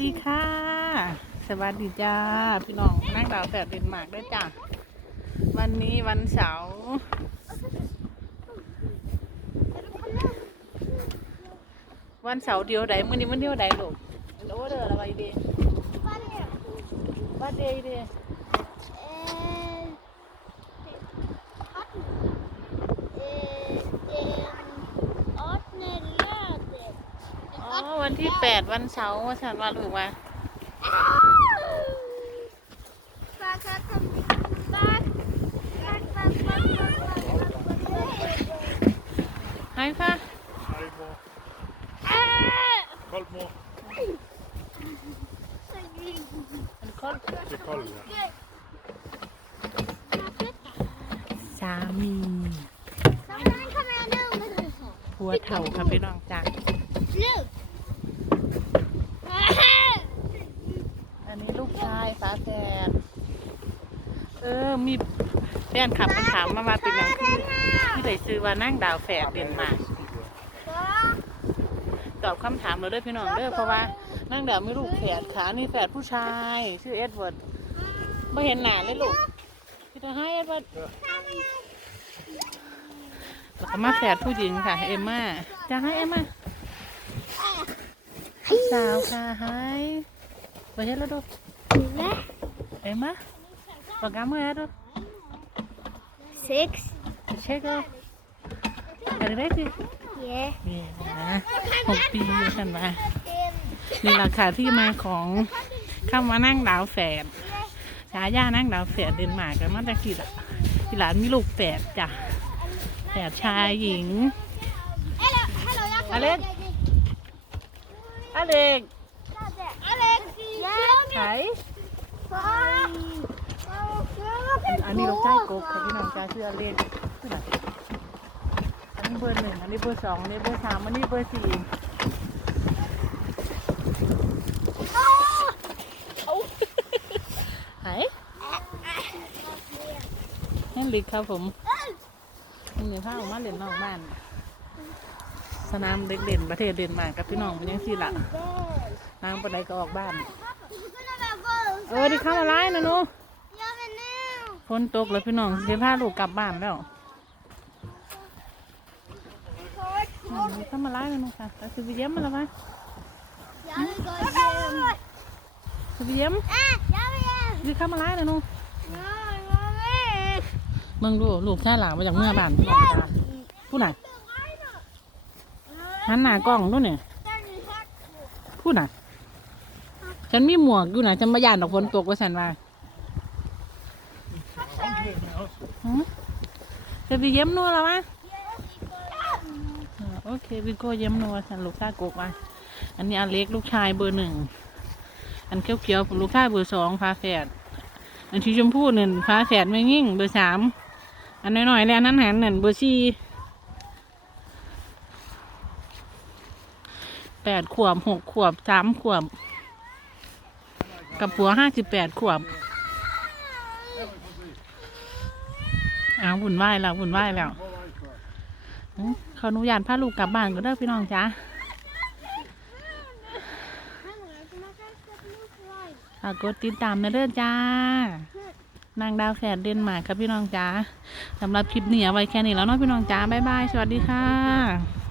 ดีค่ะ สวัสดีจ้า พี่น้องนั่งดาวแฝดเดนมาร์กด้วยจ้าวันนี้วันเสาร์วันเสาร์เดียวใดมื้อนี้มันเดียวใดลูกโอ้เด้ออะไรดีบ้านเดย์ดีอ๋อวัน ที่แปดวันเสาร์ว่าฉันว่าลูกว่าให้ค่ะ Koll på. มันคน Det är koll. ja. สามีหัวเถ่าค่ะพี่น้องจ้าอันนี้ลูกชายฝาแฝดเออมีแฟนขับมาถามมาว่าเป็นอย่างที่ที่ได้ซื้อว่านั่งดาวแฝดเด่นมากตอบคำถามเราเด้อพี่น้องเด้อเพราะว่านั่งดาวไม่ลูกแฝดขานี่แฝดผู้ชาย ชื่อเอ็ดเวิร์ดไม่เห็นหน้าเลยลูกพี่จะให้เอ็ดเวิร์ดแล้วก็มาแฝดผู้หญิงค่ะ เอมม่าจะให้เอมม่าพี่สาวค่ะให้ไปเช็ดแล้วดู เอมม่าปากกาเมื่อดู Six. เช็คเลยอะไรได้สิ Yeah. นี่นะหกปีฉันมานี่ราคาที่มาของเข้ามานั่งดาวแฝดชาย่านั่งดาวแฝดเดนมาร์กกันมาจากกี่ละที่หลานมีลูกแฝดจ้ะแฝดชายหญิง Hello, hello, jag kan Alex. อเล็ก Alex! ไข Ja! อันนี้ลูกชายกบค่ะพี่น้องจ้าชื่อเล็กชื่ออะไรอันนี้เบอร์หนึ่งอันนี้เบอร์สองอันนี้เบอร์สามอันนี้เบอร์สี่ไหนเฮนริกครับผมมันเหนือข้าวมาเล่นนอกบ้าน สนามเด็กเด่นประเทศเดนมาร์กกับพี่น้องเป็นยังสี่ละนางปนใดก็ออกบ้าน เออดิเข้ามาไล่นะหนู Jag vill nu! ฝนตกแล้วพี่น้องเดี๋ยวพาลูกกลับบ้านแล้วอืมเข้ามาไล่นะหนูค่ะแล้วสิไปเยี่ยมมาแล้วไหม Jag vill gå hem! สิไปเยี่ยม Äh, jag vill hem! ดิเข้ามาไล่นะหนู Ja, jag vill! เมืองดูลูกชายหลานมาจากเมื่อบ้านพี่น้องจ้าผู้ไหนหันหน้ากล้องดูเนี่ยผู้ไหน ฉันมีหมวกอยู่นะฉันมาย่านดอกฝนตกว่าฉันว่าจะไปเยี่ยมนัวแล้ววะโอเควิโก้เยี่ยมนัวฉันลูกชายกกว่าอันนี้อเล็กลูกชายเบอร์หนึ่งอันเขียวๆลูกชายเบอร์สองฟ้าแฝดอันที่ชมพูเนี่ยฟ้าแฝดไม่ยิ่งเบอร์สามอันน้อยๆแล้วอันนั้นหันนั่นเบอร์สี่แปดขวบหกขวบสามขวบ กับผัวห้าสิบแปดขวบอ้าววุ่นวายแล้ววุ่นวายแล้วขออนุญาตพาลูกกลับบ้านก็ได้พี่น้องจ้าฝากกดติดตามนะเด้อจ้านางดาวแฝดเดนมาร์กครับพี่น้องจ้าสำหรับคลิปนี้เอาไว้แค่นี้แล้วเนาะพี่น้องจ้าบ๊ายบาย สวัสดีค่ะ